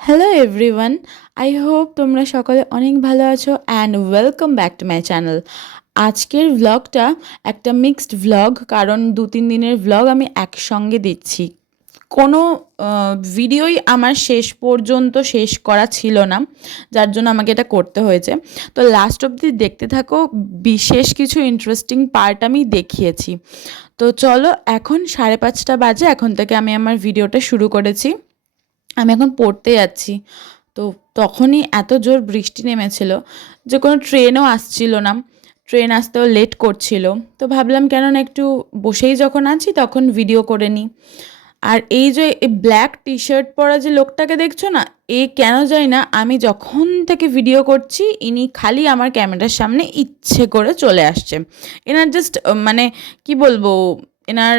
Hello everyone I hope তোমরা সকলে অনেক ভালো আছো and welcome back to my channel আজকের ভ্লগটা একটা মিক্সড ভ্লগ কারণ দু তিন দিনের ভ্লগ আমি একসঙ্গে দিচ্ছি। কোনো ভিডিওই আমার শেষ পর্যন্ত শেষ করা ছিল না, যার জন্য আমাকে এটা করতে হয়েছে। তো লাস্ট অবধি দেখতে থাকো, বিশেষ কিছু ইন্টারেস্টিং পার্ট আমি দেখিয়েছি। তো চলো, এখন সাড়ে পাঁচটা বাজে, এখন থেকে আমি আমার ভিডিওটা শুরু করেছি। আমি এখন পড়তে যাচ্ছি। তো তখনই এত জোর বৃষ্টি নেমেছিল যে কোনো ট্রেনও আসছিল না। ট্রেন আসতেও লেট করছিল। তো ভাবলাম কেন না একটু বসেই যখন আছি তখন ভিডিও করে নিই। আর এই যে ব্ল্যাক টি শার্ট পরা যে লোকটাকে দেখছ না, এ কেন যায় না আমি যখন থেকে ভিডিও করছি, ইনি খালি আমার ক্যামেরার সামনে ইচ্ছে করে চলে আসছে। এনার জাস্ট মানে কি বলব, এনার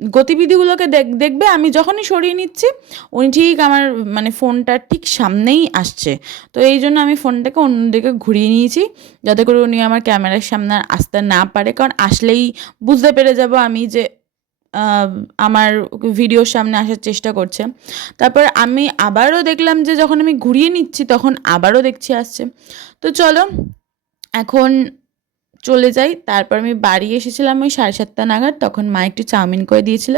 গতিবিধিগুলোকে দেখ, দেখবে, আমি যখনই সরিয়ে নিচ্ছি, উনি ঠিক আমার মানে ফোনটা ঠিক সামনেই আসছে। তো এই জন্য আমি ফোনটাকে অন্যদিকে ঘুরিয়ে নিয়েছি, যাতে করে উনি আমার ক্যামেরার সামনে আসতে না পারে। কারণ আসলেই বুঝতে পেরে যাব আমি যে আমার ভিডিওর সামনে আসার চেষ্টা করছে। তারপর আমি আবারও দেখলাম যে, যখন আমি ঘুরিয়ে নিচ্ছি, তখন আবারও দেখছি আসছে। তো চলো, এখন চলে যাই। তারপর আমি বাড়ি এসেছিলাম ওই সাড়ে সাতটা নাগাদ, তখন মা একটু চাউমিন করে দিয়েছিল।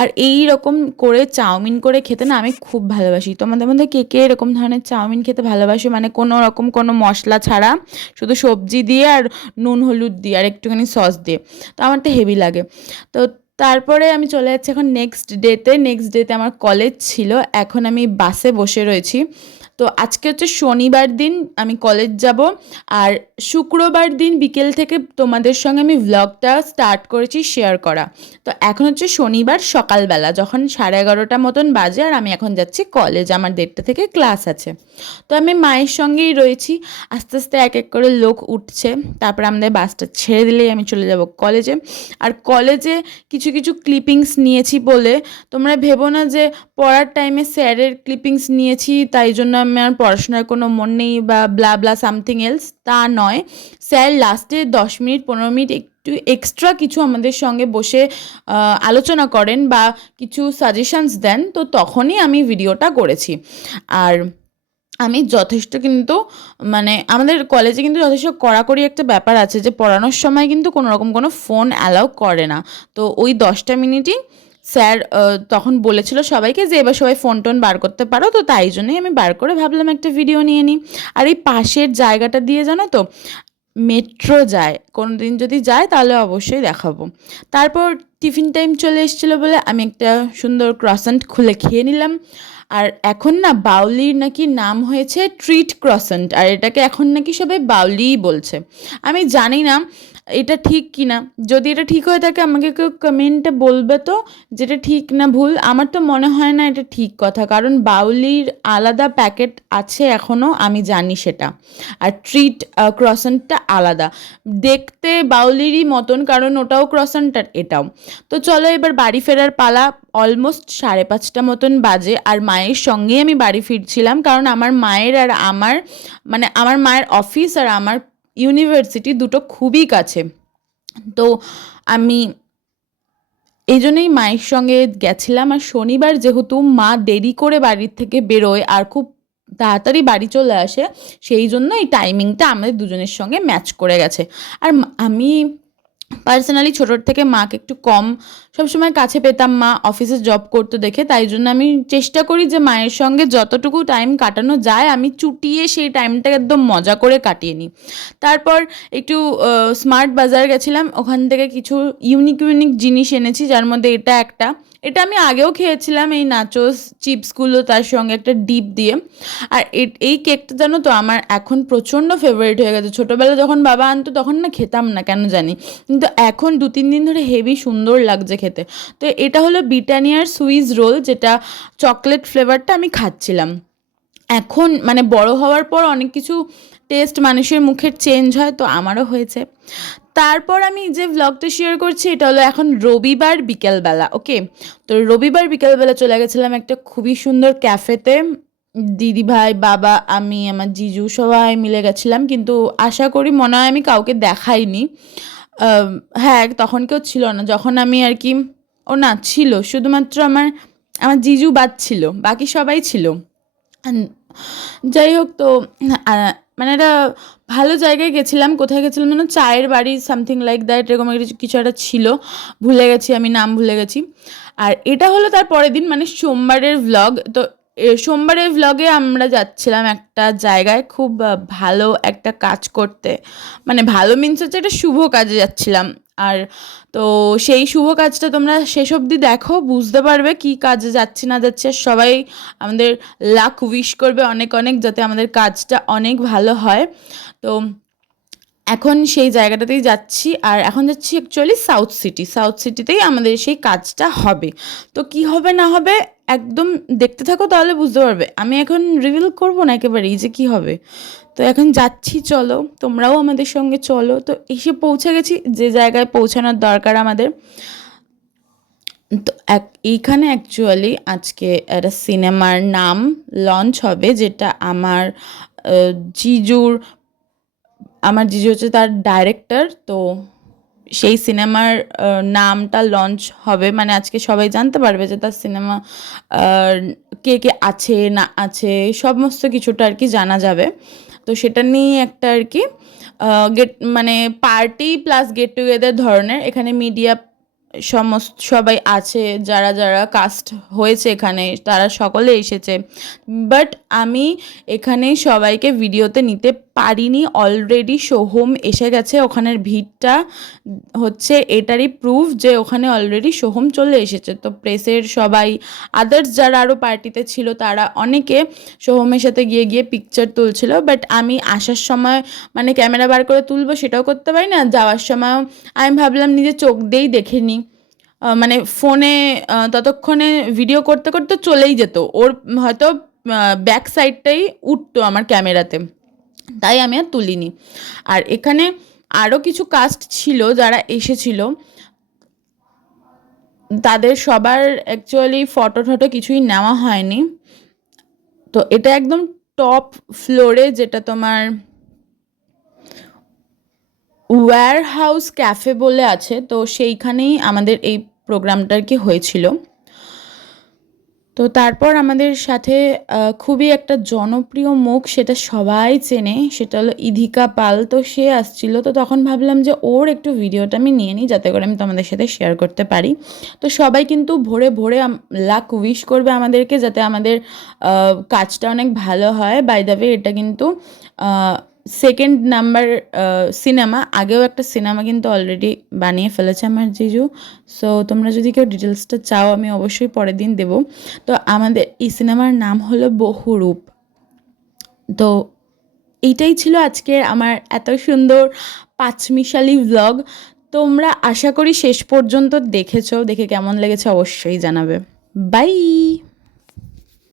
আর এই রকম করে চাউমিন করে খেতে না আমি খুব ভালোবাসি। তোমাদের মধ্যে কে কে এরকম ধরনের চাউমিন খেতে ভালোবাসে? মানে কোনো রকম কোনো মশলা ছাড়া শুধু সবজি দিয়ে আর নুন, হলুদ দিয়ে আর একটুখানি সস দিয়ে। তো আমার তো হেভি লাগে। তো তারপরে আমি চলে যাচ্ছি এখন নেক্সট ডেতে নেক্সট ডেতে আমার কলেজ ছিল। এখন আমি বাসে বসে রয়েছি। তো আজকে হচ্ছে শনিবার দিন আমি কলেজ যাব। আর শুক্রবার দিন বিকেল থেকে তোমাদের সঙ্গে আমি ভ্লগটা স্টার্ট করেছি শেয়ার করা। তো এখন হচ্ছে শনিবার সকালবেলা, যখন সাড়ে এগারোটা মতন বাজে আর আমি এখন যাচ্ছি কলেজ আমার দেড়টা থেকে ক্লাস আছে। তো আমি মায়ের সঙ্গেই রয়েছি, আস্তে আস্তে এক এক করে লোক উঠছে। তারপর আমাদের বাসটা ছেড়ে দিলেই আমি চলে যাব কলেজে আর কলেজে কিছু কিছু ক্লিপিংস নিয়েছি বলে তোমরা ভেবো না যে পড়ার টাইমে স্যারের ক্লিপিংস নিয়েছি, তাই জন্য আমার পড়াশোনার কোনো মন নেই বা ব্লা ব্লা সামথিং এলস তা নয়। স্যার লাস্টে দশ মিনিট, পনেরো মিনিট একটু এক্সট্রা কিছু আমাদের সঙ্গে বসে আলোচনা করেন বা কিছু সাজেশনস দেন, তো তখনই আমি ভিডিওটা করেছি। আর আমি যথেষ্ট কিন্তু মানে আমাদের কলেজে কিন্তু যথেষ্ট কড়াকড়ি একটা ব্যাপার আছে যে, পড়ানোর সময় কিন্তু কোনো রকম কোনো ফোন অ্যালাউ করে না। তো ওই দশটা মিনিটই স্যার তখন বলেছিল সবাইকে যে এবার সবাই ফোন টোন বার করতে পারো, তো তাই জন্যই আমি বার করে ভাবলাম একটা ভিডিও নিয়ে নিই। আর এই পাশের জায়গাটা দিয়ে জানো তো মেট্রো যায়। কোনো দিন যদি যায়, তাহলে অবশ্যই দেখাবো। তারপর টিফিন টাইম চলে এসেছিল বলে আমি একটা সুন্দর ক্রসেন্ট খুলে খেয়ে নিলাম। আর এখন না বাউলির নাকি নাম হয়েছে ট্রিট ক্রসেন্ট, আর এটাকে এখন নাকি সবাই বাউলিই বলছে। আমি জানি না এটা ঠিক কি না যদি এটা ঠিক হয়ে থাকে আমাকে কেউ কমেন্টে বলবে তো যেটা ঠিক না ভুল। আমার তো মনে হয় না এটা ঠিক কথা, কারণ বাউলির আলাদা প্যাকেট আছে এখনও আমি জানি সেটা। আর ট্রিট ক্রসেন্টটা আলাদা। দেখতে বাউলিরই মতন, কারণ ওটাও ক্রসেন্ট আর এটাও। তো চলো এবার বাড়ি ফেরার পালা অলমোস্ট সাড়ে পাঁচটা মতন বাজে, আর মায়ের সঙ্গেই আমি বাড়ি ফিরছিলাম, কারণ আমার মায়ের আর আমার মানে আমার মায়ের অফিস আর আমার ইউনিভার্সিটি দুটো খুবই কাছে। তো আমি এই জন্যই মায়ের সঙ্গে গেছিলাম, আর শনিবার যেহেতু মা দেরি করে বাড়ির থেকে বেরোয় আর খুব তাড়াতাড়ি বাড়ি চলে আসে, সেই জন্য এই টাইমিংটা আমাদের দুজনের সঙ্গে ম্যাচ করে গেছে। আর আমি পার্সোনালি ছোটোর থেকে মাকে একটু কম সবসময় কাছে পেতাম। মা অফিসে জব করতে দেখে, তাই জন্য আমি চেষ্টা করি যে মায়ের সঙ্গে যতটুকু টাইম কাটানো যায়, আমি চুটিয়ে সেই টাইমটা একদম মজা করে কাটিয়ে নিই। তারপর একটু স্মার্ট বাজার গেছিলাম, ওখান থেকে কিছু ইউনিক ইউনিক জিনিস এনেছি, যার মধ্যে এটা একটা। এটা আমি আগেও খেয়েছিলাম, এই নাচোস চিপসগুলো তার সঙ্গে একটা ডিপ দিয়ে। আর এই কেকটা জানো তো, আমার এখন প্রচণ্ড ফেভারিট হয়ে গেছে। ছোটোবেলা যখন বাবা আনতো, তখন না খেতাম না, কেন জানি। কিন্তু এখন দু, তিন দিন ধরে হেভি সুন্দর লাগছে খেতে। তো এটা হলো ব্রিটানিয়ার সুইস রোল, যেটা চকলেট ফ্লেভারটা আমি খাচ্ছিলাম। এখন মানে বড় হওয়ার পর অনেক কিছু টেস্ট মানুষের মুখের চেঞ্জ হয়, তো আমারও হয়েছে। তারপর আমি যে ভ্লগটা শেয়ার করছি, এটা হলো এখন রবিবার বিকেলবেলা ওকে তো রবিবার বিকেলবেলা চলে গেছিলাম একটা খুবই সুন্দর ক্যাফেতে দিদি ভাই, বাবা, আমি, আমার জিজু সবাই মিলে গেছিলাম, কিন্তু আশা করি মনে হয় আমি কাউকে দেখাইনি। হ্যাঁ তখন কেউ ছিল না। যখন আমি আর কি, ও না, ছিল। শুধুমাত্র আমার আমার জিজু বাদ ছিল। বাকি সবাই ছিল। যাই হোক তো মানে একটা ভালো জায়গায় গেছিলাম। কোথায় গেছিলাম যেন? চায়ের বাড়ি সামথিং লাইক দ্যাট এরকম কিছু একটা ছিল। ভুলে গেছি, আমি নাম ভুলে গেছি। আর এটা হলো তার পরের দিন মানে সোমবারের ভ্লগ তো সোমবারের ভ্লগে আমরা যাচ্ছিলাম একটা জায়গায় খুব ভালো একটা কাজ করতে। মানে ভালো মিনস হচ্ছে একটা শুভ কাজে যাচ্ছিলাম। আর তো সেই শুভ কাজটা তোমরা শেষ অবধি দেখো, বুঝতে পারবে কি কাজে যাচ্ছি না যাচ্ছে। সবাই আমাদের লাক উইশ করবে অনেক অনেক যাতে আমাদের কাজটা অনেক ভালো হয়। তো এখন সেই জায়গাটাতেই যাচ্ছি। আর এখন যাচ্ছি অ্যাকচুয়ালি সাউথ সিটি সাউথ সিটিতেই আমাদের সেই কাজটা হবে। তো কি হবে না হবে একদম দেখতে থাকো তাহলে বুঝতে পারবে। আমি এখন রিভিল করব না একেবারেই যে কি হবে। তো এখন যাচ্ছি, চলো। তোমরাও আমাদের সঙ্গে চলো। তো এসে পৌঁছে গেছি, যে জায়গায় পৌঁছানোর দরকার আমাদের। তো এক, এইখানে অ্যাকচুয়ালি আজকে একটা সিনেমার নাম লঞ্চ হবে, যেটা আমার জিজুর, আমার জিজু হচ্ছে তার ডাইরেক্টর তো সেই সিনেমার নামটা লঞ্চ হবে। মানে আজকে সবাই জানতে পারবে যে তার সিনেমা কে কে আছে, না আছে, সমস্ত কিছুটা আর কি জানা যাবে। তো সেটা নিয়ে একটা আর কি গেট মানে পার্টি প্লাস গেট টুগেদার ধরনের এখানে মিডিয়া সমস্ত, সবাই আছে, যারা যারা কাস্ট হয়েছে এখানে, তারা সকলে এসেছে। বাট আমি এখানে সবাইকে ভিডিওতে নিতে পারিনি অলরেডি সোহম এসে গেছে, ওখানের ভিড়টা হচ্ছে, এটারই প্রুফ যে ওখানে অলরেডি সোহম চলে এসেছে। তো প্রেসের সবাই আদার্স যারা আরও পার্টিতে ছিল, তারা অনেকে সোহমের সাথে গিয়ে গিয়ে পিকচার তুলছিল। বাট আমি আসার সময় মানে ক্যামেরা বার করে তুলবো সেটাও করতে পারি না, যাওয়ার সময়ও আমি ভাবলাম নিজে চোখ দিয়েই দেখে নিই। মানে ফোনে ততক্ষণে ভিডিও করতে করতে চলেই যেত। ওর হয়তো ব্যাক সাইডটাই উঠতো আমার ক্যামেরাতে। তাই আমি আর তুলিনি। আর এখানে আরও কিছু কাস্ট ছিল যারা এসেছিল। তাদের সবার অ্যাকচুয়ালি ফটো টটো কিছুই নেওয়া হয়নি। তো এটা একদম টপ ফ্লোরে যেটা তোমার ওয়্যার হাউস ক্যাফে বলে আছে। তো সেইখানেই আমাদের এই প্রোগ্রামটা কি হয়েছিল। তো তারপর আমাদের সাথে খুবই একটা জনপ্রিয় মুখ সেটা সবাই চেনে, সেটা হলো ইধিকা পাল। তো সে আসছিল, তো তখন ভাবলাম যে ওর একটু ভিডিওটা আমি নিয়ে নিই, যাতে করে আমি তোমাদের সাথে শেয়ার করতে পারি। তো সবাই কিন্তু ভোরে ভোরে লাক উইশ করবে আমাদেরকে, যাতে আমাদের কাজটা অনেক ভালো হয়। বাই দ্য ওয়ে এটা কিন্তু সেকেন্ড নাম্বার সিনেমা আগেও একটা সিনেমা কিন্তু অলরেডি বানিয়ে ফেলেছে আমার জিজু। সো তোমরা যদি কেউ ডিটেলসটা চাও, আমি অবশ্যই পরের দিন দেবো। তো আমাদের, এই সিনেমার নাম হলো বহুরূপ তো এইটাই ছিল আজকের আমার এত সুন্দর পাঁচমিশালি ভ্লগ তোমরা আশা করি শেষ পর্যন্ত দেখেছ, দেখে কেমন লেগেছে অবশ্যই জানাবে। বাই